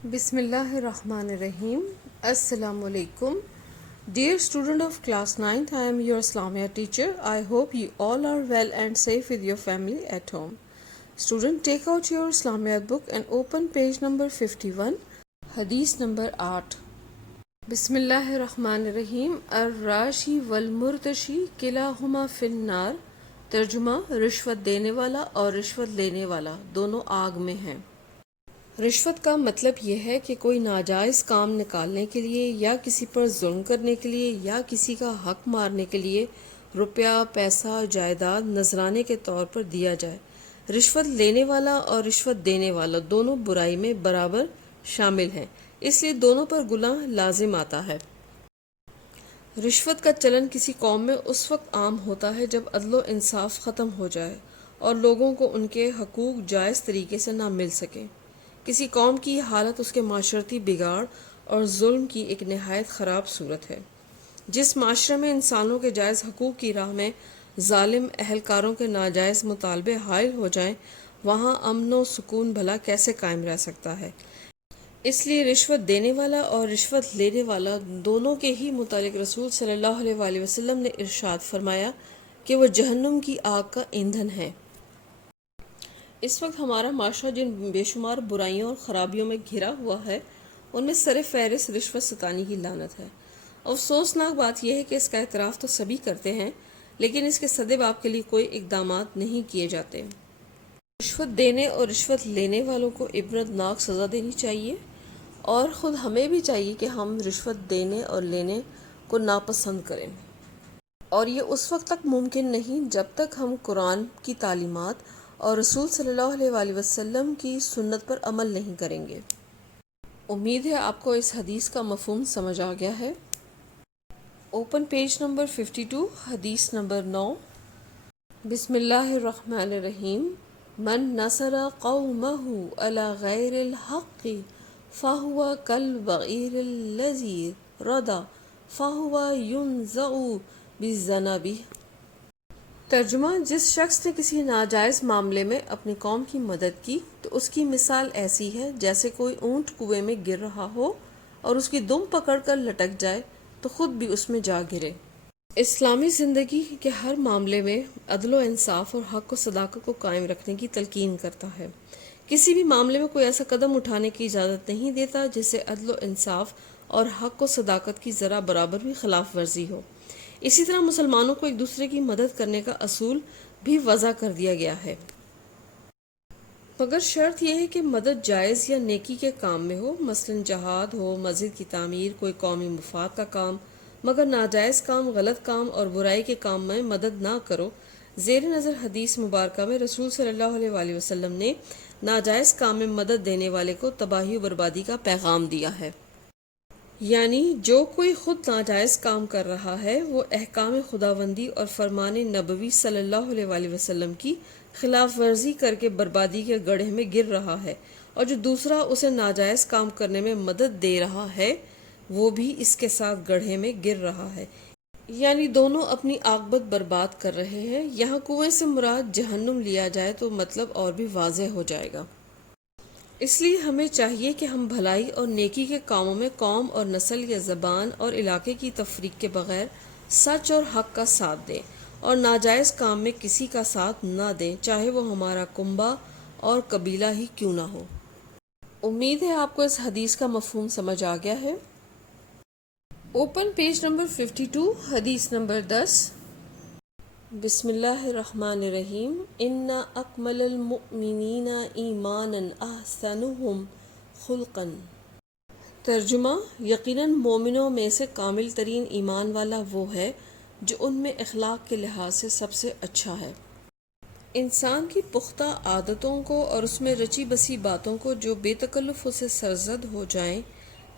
بسم اللہ الرحمن الرحیم. السلام علیکم. Dear student of class 9th, I am your Islamia teacher. I hope you all are well and safe with your family at home. Student, take out your Islamia book and open page number 51, Hadith number 8. بسم اللہ الرحمن الرحیم. الراشی والمرتشی کلاہما فی النار. ترجمہ: رشوت دینے والا اور رشوت لینے والا دونوں آگ میں ہیں. رشوت کا مطلب یہ ہے کہ کوئی ناجائز کام نکالنے کے لیے یا کسی پر ظلم کرنے کے لیے یا کسی کا حق مارنے کے لیے روپیہ، پیسہ، جائیداد نذرانے کے طور پر دیا جائے. رشوت لینے والا اور رشوت دینے والا دونوں برائی میں برابر شامل ہیں، اس لیے دونوں پر گناہ لازم آتا ہے. رشوت کا چلن کسی قوم میں اس وقت عام ہوتا ہے جب عدل و انصاف ختم ہو جائے اور لوگوں کو ان کے حقوق جائز طریقے سے نہ مل سکے. کسی قوم کی حالت اس کے معاشرتی بگاڑ اور ظلم کی ایک نہایت خراب صورت ہے. جس معاشرے میں انسانوں کے جائز حقوق کی راہ میں ظالم اہلکاروں کے ناجائز مطالبے حائل ہو جائیں، وہاں امن و سکون بھلا کیسے قائم رہ سکتا ہے؟ اس لیے رشوت دینے والا اور رشوت لینے والا دونوں کے ہی متعلق رسول صلی اللہ علیہ وآلہ وسلم نے ارشاد فرمایا کہ وہ جہنم کی آگ کا ایندھن ہے. اس وقت ہمارا معاشرہ جن بے شمار برائیوں اور خرابیوں میں گھرا ہوا ہے، ان میں سر فہرست رشوت ستانی کی لعنت ہے. افسوسناک بات یہ ہے کہ اس کا اعتراف تو سبھی کرتے ہیں، لیکن اس کے سدباب کے لیے کوئی اقدامات نہیں کیے جاتے. رشوت دینے اور رشوت لینے والوں کو عبرتناک سزا دینی چاہیے، اور خود ہمیں بھی چاہیے کہ ہم رشوت دینے اور لینے کو ناپسند کریں. اور یہ اس وقت تک ممکن نہیں جب تک ہم قرآن کی تعلیمات اور رسول صلی اللہ علیہ وآلہ وسلم کی سنت پر عمل نہیں کریں گے. امید ہے آپ کو اس حدیث کا مفہوم سمجھ آ گیا ہے. اوپن پیج نمبر 52، حدیث نمبر 9. بسم اللہ الرحمن الرحیم. من نصر قومہ علی غیر الحق فہو کالبعیر الذی ردا فہو ینزع بذنبہ. ترجمہ: جس شخص نے کسی ناجائز معاملے میں اپنی قوم کی مدد کی تو اس کی مثال ایسی ہے جیسے کوئی اونٹ کنویں میں گر رہا ہو اور اس کی دم پکڑ کر لٹک جائے تو خود بھی اس میں جا گرے. اسلامی زندگی کے ہر معاملے میں عدل و انصاف اور حق و صداقت کو قائم رکھنے کی تلقین کرتا ہے. کسی بھی معاملے میں کوئی ایسا قدم اٹھانے کی اجازت نہیں دیتا جس سے عدل و انصاف اور حق و صداقت کی ذرا برابر بھی خلاف ورزی ہو. اسی طرح مسلمانوں کو ایک دوسرے کی مدد کرنے کا اصول بھی وضع کر دیا گیا ہے، مگر شرط یہ ہے کہ مدد جائز یا نیکی کے کام میں ہو، مثلا جہاد ہو، مسجد کی تعمیر، کوئی قومی مفاد کا کام. مگر ناجائز کام، غلط کام اور برائی کے کام میں مدد نہ کرو. زیر نظر حدیث مبارکہ میں رسول صلی اللہ علیہ وآلہ وسلم نے ناجائز کام میں مدد دینے والے کو تباہی و بربادی کا پیغام دیا ہے. یعنی جو کوئی خود ناجائز کام کر رہا ہے وہ احکام خداوندی اور فرمان نبوی صلی اللہ علیہ وآلہ وسلم کی خلاف ورزی کر کے بربادی کے گڑھے میں گر رہا ہے، اور جو دوسرا اسے ناجائز کام کرنے میں مدد دے رہا ہے وہ بھی اس کے ساتھ گڑھے میں گر رہا ہے. یعنی دونوں اپنی عاقبت برباد کر رہے ہیں. یہاں کنویں سے مراد جہنم لیا جائے تو مطلب اور بھی واضح ہو جائے گا. اس لیے ہمیں چاہیے کہ ہم بھلائی اور نیکی کے کاموں میں قوم اور نسل یا زبان اور علاقے کی تفریق کے بغیر سچ اور حق کا ساتھ دیں، اور ناجائز کام میں کسی کا ساتھ نہ دیں، چاہے وہ ہمارا کنبہ اور قبیلہ ہی کیوں نہ ہو. امید ہے آپ کو اس حدیث کا مفہوم سمجھ آ گیا ہے. اوپن پیج نمبر 52، حدیث نمبر 10. بسم اللہ الرحمن الرحیم. ان اکمل المؤمنین ایمانا احسنہم خلقا. ترجمہ: یقیناً مومنوں میں سے کامل ترین ایمان والا وہ ہے جو ان میں اخلاق کے لحاظ سے سب سے اچھا ہے. انسان کی پختہ عادتوں کو اور اس میں رچی بسی باتوں کو جو بے تکلف اسے سرزد ہو جائیں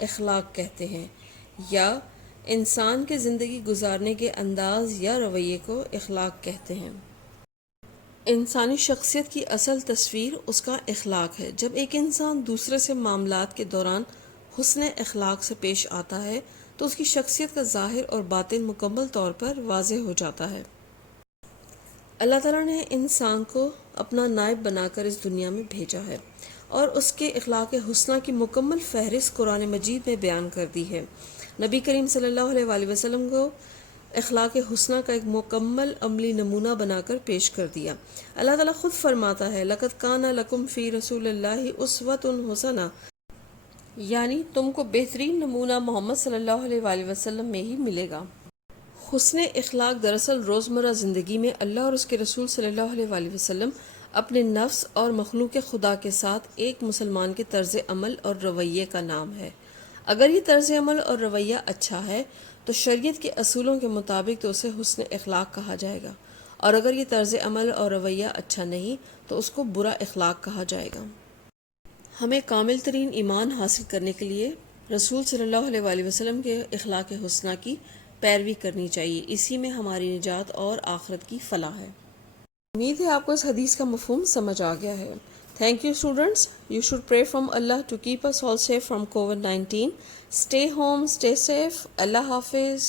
اخلاق کہتے ہیں، یا انسان کے زندگی گزارنے کے انداز یا رویے کو اخلاق کہتے ہیں. انسانی شخصیت کی اصل تصویر اس کا اخلاق ہے. جب ایک انسان دوسرے سے معاملات کے دوران حسن اخلاق سے پیش آتا ہے تو اس کی شخصیت کا ظاہر اور باطن مکمل طور پر واضح ہو جاتا ہے. اللہ تعالیٰ نے انسان کو اپنا نائب بنا کر اس دنیا میں بھیجا ہے، اور اس کے اخلاق حسنہ کی مکمل فہرست قرآن مجید میں بیان کر دی ہے۔ نبی کریم صلی اللہ علیہ وآلہ وسلم کو اخلاق حسنہ کا ایک مکمل عملی نمونہ بنا کر پیش کر دیا۔ اللہ تعالیٰ خود فرماتا ہے لَقَدْ كَانَ لَكُمْ فِي رَسُولِ اللَّهِ أُسْوَةٌ حَسَنَةٌ، یعنی تم کو بہترین نمونہ محمد صلی اللہ علیہ وآلہ وسلم میں ہی ملے گا۔ حسن اخلاق دراصل روزمرہ زندگی میں اللہ اور اس کے رسول صلی اللہ علیہ وآلہ وسلم اپنے نفس اور مخلوق خدا کے ساتھ ایک مسلمان کے طرز عمل اور رویے کا نام ہے۔ اگر یہ طرز عمل اور رویہ اچھا ہے تو شریعت کے اصولوں کے مطابق تو اسے حسن اخلاق کہا جائے گا، اور اگر یہ طرز عمل اور رویہ اچھا نہیں تو اس کو برا اخلاق کہا جائے گا۔ ہمیں کامل ترین ایمان حاصل کرنے کے لیے رسول صلی اللہ علیہ وآلہ وسلم کے اخلاق حسنہ کی پیروی کرنی چاہیے، اسی میں ہماری نجات اور آخرت کی فلاح ہے۔ امید ہے آپ کو اس حدیث کا مفہوم سمجھ آ گیا ہے۔ Thank you students. You should pray from Allah to keep us all safe from COVID-19. Stay home, stay safe. Allah Hafiz.